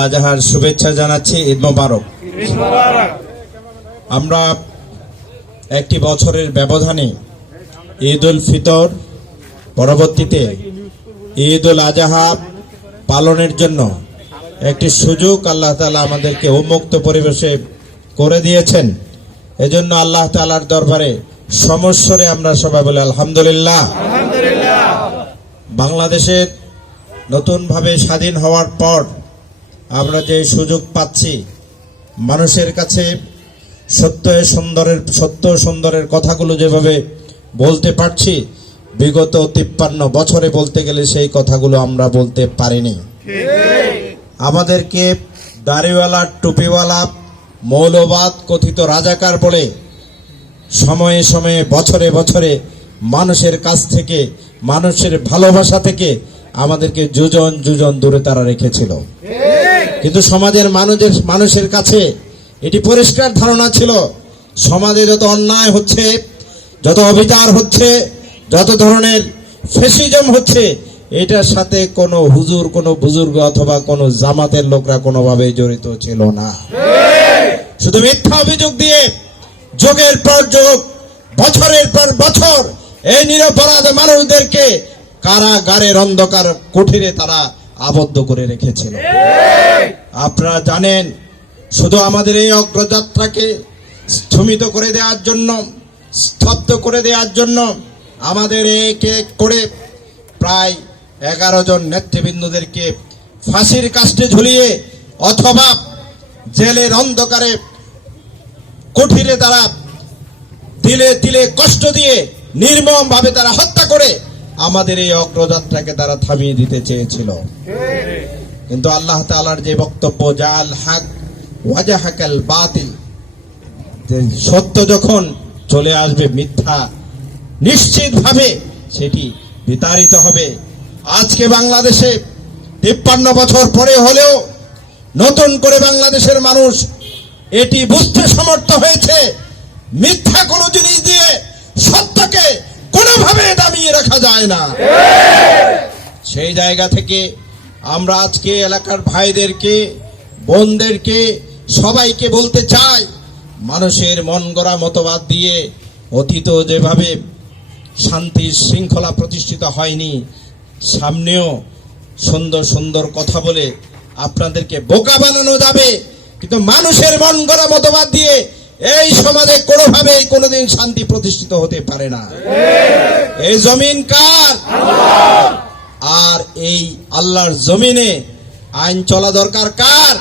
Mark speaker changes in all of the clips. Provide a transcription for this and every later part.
Speaker 1: আজহার শুভেচ্ছা জানাচ্ছি ঈদ মোবারক। আমরা একটি বছরের ব্যবধানে ঈদ উল ফিতর পরবর্তীতে ঈদ উল আজহা পালনের জন্য একটি সুযোগ আল্লাহ তালা আমাদেরকে উন্মুক্ত পরিবেশে করে দিয়েছেন। এজন্য আল্লাহ তালার দরবারে সমস্বরে আমরা সবাই বলি আলহামদুলিল্লাহ। বাংলাদেশের নতুনভাবে স্বাধীন হওয়ার পর আমরা যে সুযোগ পাচ্ছি, মানুষের কাছে সত্য সুন্দরের সত্য সুন্দরের কথাগুলো যেভাবে বলতে পারছি, বিগত তিপ্পান্ন বছরে বলতে গেলে সেই কথাগুলো আমরা বলতে পারিনি। আমাদেরকে দাড়িওয়ালা, টুপিওয়ালা, মৌলবাদ, কথিত রাজাকার বলে সময়ে সময়ে, বছরে বছরে মানুষের কাছ থেকে, মানুষের ভালোবাসা থেকে আমাদেরকে যোজন যোজন দূরে তারা রেখেছিল। কিন্তু সমাজের মানুষের মানুষের কাছে এটি পরিষ্কার ধারণা ছিল। সমাজে যত অন্যায় হচ্ছে, যত অবিচার হচ্ছে, যত ধরনের ফেসিজম হচ্ছে, এটার সাথে কোনো হুজুর, কোনো বুজুর্গ অথবা কোনো জামাতের লোকরা কোনোভাবে জড়িত ছিল না। শুধু মিথ্যা অভিযোগ দিয়ে যোগের পর যোগ, বছরের পর বছর এই নিরপরাধ মানুষদেরকে কারাগারের অন্ধকার কুঠিরে তারা আবদ্ধ করে রেখেছিল। আপনারা জানেন, শুধু আমাদের এই অগ্রযাত্রাকে স্থমিত করে দেওয়ার জন্য, স্তব্ধ করে দেওয়ার জন্য আমাদের এক এক করে প্রায় এগারো জন নেতৃবৃন্দদেরকে ফাঁসির কাস্টে ঝুলিয়ে অথবা জেলের অন্ধকারে কঠিরে তারা তিলে তিলে কষ্ট দিয়ে নির্মম ভাবে তারা হত্যা করে আমাদের এই অগ্রযাত্রাকে তারা থামিয়ে দিতে চেয়েছিল। কিন্তু আল্লাহ তাআলার যে বক্তব্য, জাল হাক ওয়াজাহাকাল বাতিল সত্য যখন চলে আসবে, মিথ্যা নিশ্চিতভাবে সেটি বিতাড়িত হবে। আজকে বাংলাদেশে তিপ্পান্ন বছর পরে হলেও নতুন করে বাংলাদেশের মানুষ এটি বুঝতে সমর্থ হয়েছে। মিথ্যা কোনো জিনিস দিয়ে সত্যকে কোনোভাবে দামিয়ে রাখা যায় না। সেই জায়গা থেকে আমরা আজকে এলাকার ভাইদেরকে, বোনদেরকে, সবাইকে বলতে চাই, মানুষের মন গড়া মতবাদ দিয়ে অতীত যেভাবে শান্তি শৃঙ্খলা প্রতিষ্ঠিত হয়নি, সামনেও সুন্দর সুন্দর কথা বলে আপনাদেরকে বোকা বানানো যাবে। কিন্তু মানুষের মন গড়া মতবাদ দিয়ে এই সমাজে কোনোভাবেই কোনোদিন শান্তি প্রতিষ্ঠিত হতে পারে না। এই জমিন কার? আর এই আল্লাহর জমিনে আইন চলা দরকার কার?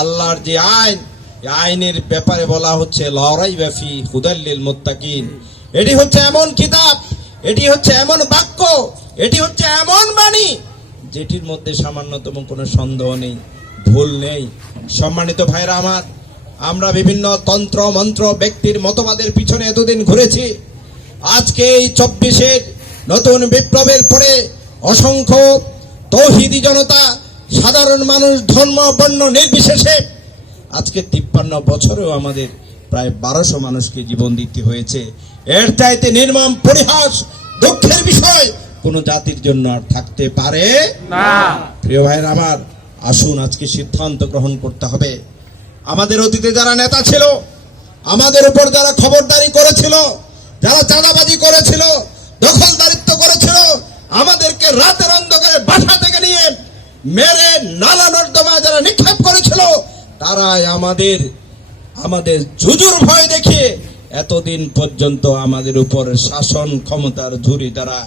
Speaker 1: আল্লাহর যে আইন আইনের ব্যাপারে বলা হচ্ছে লড়াই ব্যাফি হুদাল্লিল মোত্তাকিন। এটি হচ্ছে এমন কিতাব, এটি হচ্ছে এমন বাক্য, এটি হচ্ছে এমন বাণী, যেটির মধ্যে সামান্যতম কোনো সন্দেহ নেই, ভুল নেই। সম্মানিত ভাইরা আমার আমরা বিভিন্ন তন্ত্র মন্ত্র ব্যক্তির মতবাদের পিছনে এতদিন ঘুরেছি। আজকে এই চব্বিশের নতুন বিপ্লবের পরে অসংখ্য তৌহিদি জনতা সাধারণ মানুষ ধর্ম বর্ণ নির্বিশেষে আজকে তিপ্পান্ন বছরেও আমাদের প্রায় বারোশো মানুষকে জীবন দিতে হয়েছে। এর চাইতে নির্মম পরিহাস দুঃখের বিষয় কোন জাতির জন্য আর থাকতে পারে
Speaker 2: না।
Speaker 1: প্রিয় ভাইয়ের আমার আসুন আজকে সিদ্ধান্ত গ্রহণ করতে হবে। আমাদের অতীতে যারা নেতা ছিল, আমাদের উপর যারা খবরদারি করেছিল, যারা চাঁদাবাজি করেছিল, দখলদারিত্ব করেছিল, আমাদেরকে রাতের অন্ধকারে বাসা থেকে নিয়ে মেরে নালা নর্দমা যারা নিক্ষেপ করেছিল, তারাই আমাদের আমাদের জুজুর ভয় দেখিয়ে এতদিন পর্যন্ত আমাদের উপর শাসন ক্ষমতার ঝুড়ি তারা,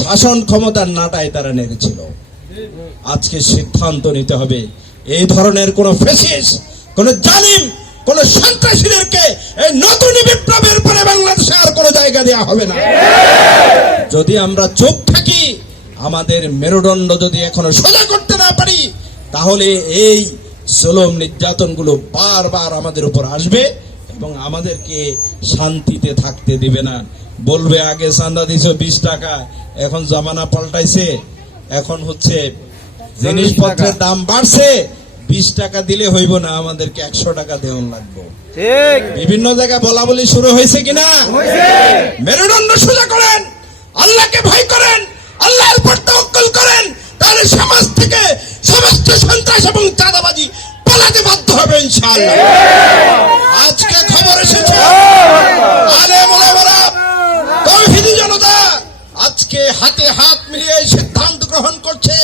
Speaker 1: শাসন ক্ষমতার নাটায় তারা নেড়েছিল। আজকে সিদ্ধান্ত নিতে হবে এই ধরনের কোন ফেসিস, কোন জালিম, কোন সন্ত্রাসীদেরকে এই নতুন বিপ্লবের পরে বাংলাদেশে আর কোনো জায়গা দেওয়া হবে না। যদি আমরা চুপ থাকি, আমাদের মেরুদণ্ড যদি এখনও সোজা করতে না পারি, তাহলে এই জুলুম নির্যাতনগুলো বারবার আমাদের উপর আসবে এবং আমাদেরকে শান্তিতে থাকতে দিবে না। বলবে, আগে চান্দা দিছো বিশ টাকা, এখন জামানা পাল্টাইছে, এখন হচ্ছে জিনিসপত্রের দাম বাড়ছে বিশ টাকা দিলে হইব না আমাদেরকে একশো টাকা দেওয়ান লাগবে।
Speaker 2: ঠিক।
Speaker 1: বিভিন্ন জায়গায় বলা বলি শুরু হয়েছে কিনা? মেরুদণ্ড সোজা করেন আল্লাহকে ভয় করেন আল্লাহর উপর তাওয়াক্কুল করেন তাহলে সমাজ থেকে সমস্ত সন্ত্রাস এবং চাঁদাবাজি পালাতে বাধ্য হবে ইনশাআল্লাহ। আজকে খবর এসেছে আলেম ওলামারা, তৌহিদি জনতা আজকে হাতে হাত মিলিয়ে সিদ্ধান্ত গ্রহণ করছে।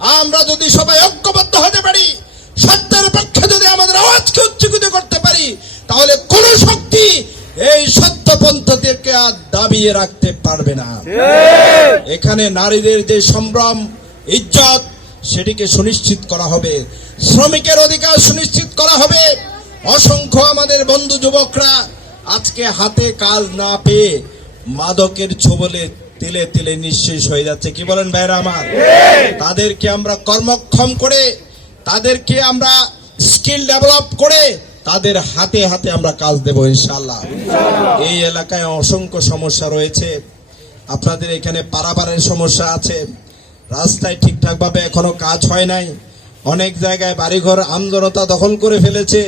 Speaker 1: আমরা যদি সবাই ঐক্যবদ্ধ হতে পারি সত্যের পক্ষে যদি আমাদের আওয়াজকে উচ্চকিত করতে পারি তাহলে কোন শক্তি এই সত্যপন্থীদেরকে আর দাবিয়ে রাখতে পারবে না। এখানে নারীদের যে সম্ভ্রম ইজ্জত সেটিকে সুনিশ্চিত করা হবে। শ্রমিকের অধিকার সুনিশ্চিত করা হবে। অসংখ্য আমাদের বন্ধু যুবকরা আজকে হাতে কাজ না পেয়ে মাদকের ছোবলে তিলে তিলে নিঃশেষ হয়ে যাচ্ছে। কি বলেন ভাইরা আমার? তাদেরকে আমরা কর্মক্ষম করে তাদেরকে আমরা স্কিল ডেভেলপ করে তাদের হাতে হাতে আমরা কাজ দেব ইনশাল্লাহ এই এলাকায় অসংখ্য সমস্যা রয়েছে। আপনাদের এখানে পারাবারের সমস্যা আছে। রাস্তায় ঠিকঠাক ভাবে এখনও কাজ হয় নাই। অনেক জায়গায় বাড়িঘর আমজনতা দখল করে ফেলেছে।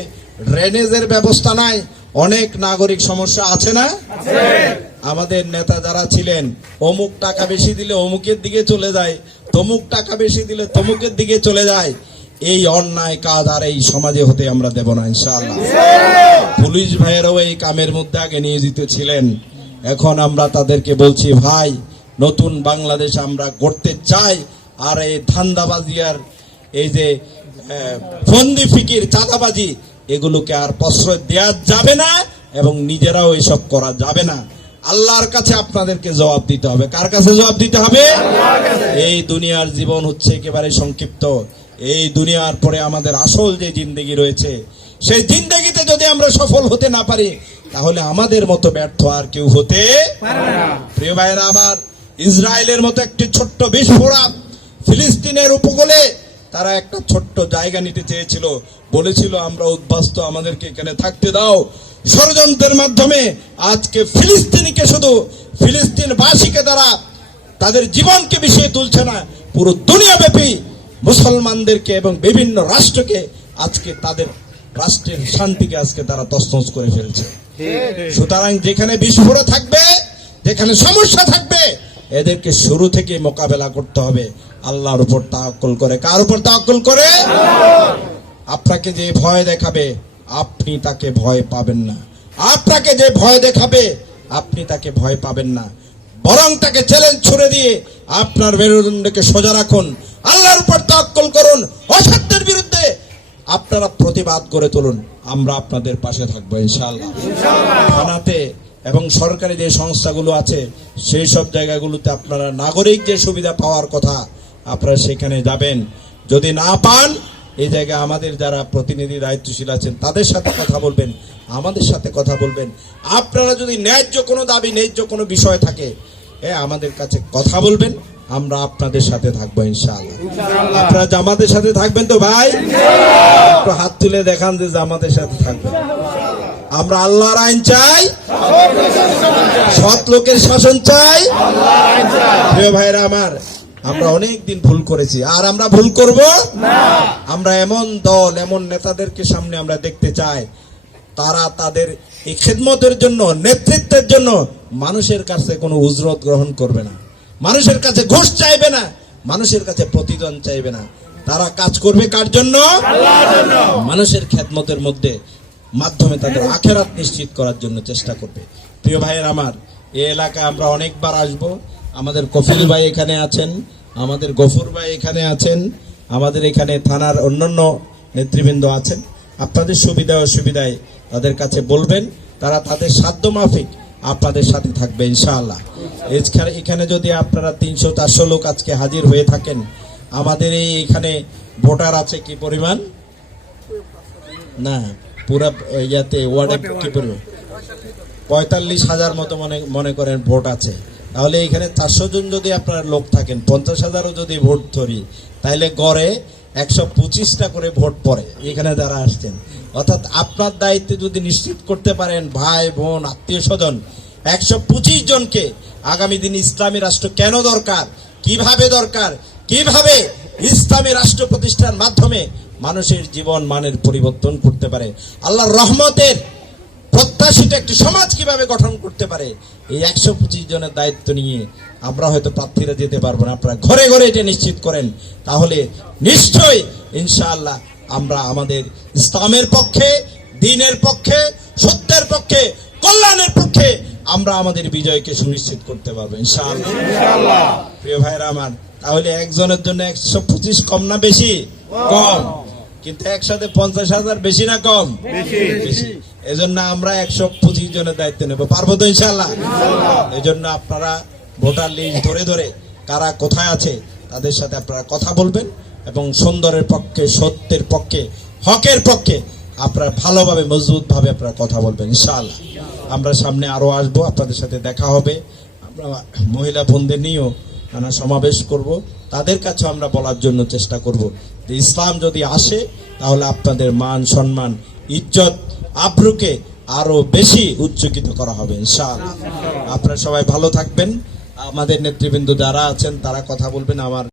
Speaker 1: ড্রেনেজের ব্যবস্থা নাই। অনেক নাগরিক সমস্যা আছে না? আমাদের নেতা যারা ছিলেন, অমুক টাকা বেশি দিলে অমুকের দিকে চলে যায়, তমুক টাকা বেশি দিলে তমুকের দিকে চলে যায়। এই অন্যায় কাজ আর এই সমাজে হতে আমরা দেব না, ইনশাআল্লাহ। পুলিশ ভাইয়েরাও এই কামের মধ্যে আগে নিয়োজিত ছিলেন। এখন আমরা তাদেরকে বলছি, ভাই, নতুন বাংলাদেশ আমরা গড়তে চাই। আর এই ধান্দাবাজি আর এই যে ফন্দি ফিকির, চাঁদাবাজি, এগুলোকে আর প্রশ্রয় দেওয়া যাবে না এবং নিজেরাও এসব করা যাবে না। আল্লাহর কাছে আপনাদেরকে জবাব দিতে হবে। কার কাছে জবাব দিতে হবে? এই দুনিয়ার জীবন হচ্ছে একেবারে সংক্ষিপ্ত। এই দুনিয়ার পরে আমাদের আসল যে জিন্দগি রয়েছে, সেই জিন্দগিতে যদি আমরা সফল হতে না পারি, তাহলে আমাদের মতো ব্যর্থ আর কেউ হতে প্রিয় ভাইরা আমার ইসরায়েলের মতো একটি ছোট্ট বিস্ফোরক ফিলিস্তিনের উপকূলে তারা একটা ছোট্ট জায়গা নিতে চেয়েছিল। বলেছিল, আমরা উদ্বাস্ত, আমাদেরকে এখানে থাকতে দাও। ষড়যন্ত্রের মাধ্যমে আজকে ফিলিস্তিনিকে শুধু ফিলিস্তিনবাসীকে দ্বারা তাদের জীবনকে বিষয়ে তুলছে না, পুরো দুনিয়াব্যাপী মুসলমানদেরকে এবং বিভিন্ন রাষ্ট্রকে আজকে তাদের রাষ্ট্রের শান্তিকে আজকে তারা তছনছ করে ফেলছে। সুতরাং যেখানে বিস্ফোরণ থাকবে, যেখানে সমস্যা থাকবে, এদেরকে শুরু থেকে মোকাবেলা করতে হবে। আল্লাহর উপর তাওয়াক্কুল করে। কার উপর তাওয়াক্কুল করে? আপনাকে যে ভয় দেখাবে আপনি তাকে ভয় পাবেন না। আপনাকে যে ভয় দেখাবে আপনি তাকে ভয় পাবেন না। বরং তাকে চ্যালেঞ্জ ছুড়ে দিয়ে আপনার মেরুদণ্ডকে সোজা রাখুন আল্লাহর উপর তাওয়াক্কুল করুন অসত্যের বিরুদ্ধে আপনারা প্রতিবাদ করে তুলুন। আমরা আপনাদের পাশে থাকব ইনশাআল্লাহ। থানাতে এবং সরকারি যে সংস্থাগুলো আছে সেই সব জায়গাগুলোতে আপনারা নাগরিক যে সুবিধা পাওয়ার কথা আপনারা সেখানে যাবেন। যদি না পান এই জায়গায় আমাদের যারা প্রতিনিধি দায়িত্বশীল আছেন তাদের সাথে কথা বলবেন আমাদের সাথে কথা বলবেন। আপনারা যদি ন্যায্য কোনো দাবি ন্যায্য কোনো বিষয় থাকে এ আমাদের কাছে কথা বলবেন আমরা আপনাদের সাথে থাকব ইনশাআল্লাহ। আপনারা জামাতের সাথে থাকবেন তো ভাই? একটু হাত তুলে দেখান যে জামাতের সাথে থাকবেন। আমরা আল্লাহর আইন চাই সৎ লোকের শাসন চাই। প্রিয় ভাইরা আমার আমরা অনেক দিন ভুল করেছি। আর আমরা ভুল করব? আমরা এমন দল এমন নেতাদেরকে সামনে আমরা দেখতে চাই। তারা তাদের এই খেদমতের জন্য নেতৃত্বের জন্য মানুষের কাছে কোনো উজরত গ্রহণ করবে না। মানুষের কাছে ঘুষ চাইবে না মানুষের কাছে প্রতিদান চাইবে না। তারা কাজ করবে কার জন্য? মানুষের খেদমতের মধ্যে মাধ্যমে তাদের আখেরাত নিশ্চিত করার জন্য চেষ্টা করবে। প্রিয় ভাইয়ের আমার এই এলাকায় আমরা অনেকবার আসব। আমাদের কফিল ভাই এখানে আছেন, আমাদের গফুর ভাই এখানে আছেন, আমাদের এখানে থানার অন্যান্য নেতৃবৃন্দ আছেন। আপনাদের সুবিধা অসুবিধায় তাদের কাছে বলবেন, তারা তাদের সাধ্য মাফিক আপনাদের সাথে থাকবে ইনশাআল্লাহ। এছাড়া এখানে যদি আপনারা তিনশো চারশো লোক আজকে হাজির হয়ে থাকেন, আমাদের এই এখানে ভোটার আছে কি পরিমাণ? না, পুরা ইয়াতে ওয়ার্ডে কি পরিমাণ? পঁয়তাল্লিশ হাজার মতো মনে মনে করেন ভোট আছে। তাহলে এখানে চারশো জন যদি আপনার লোক থাকেন, পঞ্চাশ হাজারও যদি ভোট ধরি, তাহলে গড়ে একশো পঁচিশটা করে ভোট পড়ে এখানে যারা আসছেন। অর্থাৎ আপনার দায়িত্বে যদি নিশ্চিত করতে পারেন, ভাই, বোন আত্মীয় স্বজন একশো পঁচিশ জনকে আগামী দিন ইসলামী রাষ্ট্র কেন দরকার? কীভাবে দরকার? কীভাবে ইসলামী রাষ্ট্র প্রতিষ্ঠার মাধ্যমে মানুষের জীবন মানের পরিবর্তন করতে পারে? আল্লাহর রহমতের প্রত্যাশিত একটি সমাজ কীভাবে গঠন করতে পারে? এই একশো পঁচিশ জনের দায়িত্ব নিয়ে আমরা হয়তো প্রার্থীরা যেতে পারব না। আপনারা ঘরে ঘরে এটা নিশ্চিত করেন। তাহলে নিশ্চয়ই ইনশাআল্লাহ আমরা আমাদের ইসলামের পক্ষে দিনের পক্ষে সত্যের পক্ষে কল্যাণের পক্ষে আমরা আমাদের বিজয়কে সুনিশ্চিত করতে পারব ইনশাআল্লাহ। প্রিয় ভাইরা আমার তাহলে একজনের জন্য একশো পঁচিশ কম না বেশি? কম। কিন্তু একসাথে পঞ্চাশ হাজার বেশি না কম? বেশি। এজন্য আমরা একশো পঁচিশ জনের দায়িত্ব নেব। পারব তো ইনশাল্লাহ এজন্য আপনারা ভোটার লিস্ট ধরে ধরে কারা কোথায় আছে তাদের সাথে আপনারা কথা বলবেন এবং সুন্দরের পক্ষে সত্যের পক্ষে হকের পক্ষে আপনারা ভালোভাবে মজবুত ভাবে আপনারা কথা বলবেন ইনশাআল্লাহ। আমরা সামনে আরও আসব আপনাদের সাথে দেখা হবে। আমরা মহিলা বোনদের নিয়েও নানা সমাবেশ করব। তাদের কাছে আমরা বলার জন্য চেষ্টা করব। যে ইসলাম যদি আসে, তাহলে আপনাদের মান, সম্মান, ইজ্জত, আব্রুকে আরও বেশি উচ্চকিত করা হবে, ইনশাআল্লাহ। আপনারা সবাই ভালো থাকবেন। আমাদের নেতৃবৃন্দ যারা আছেন, তারা কথা বলবেন। আমার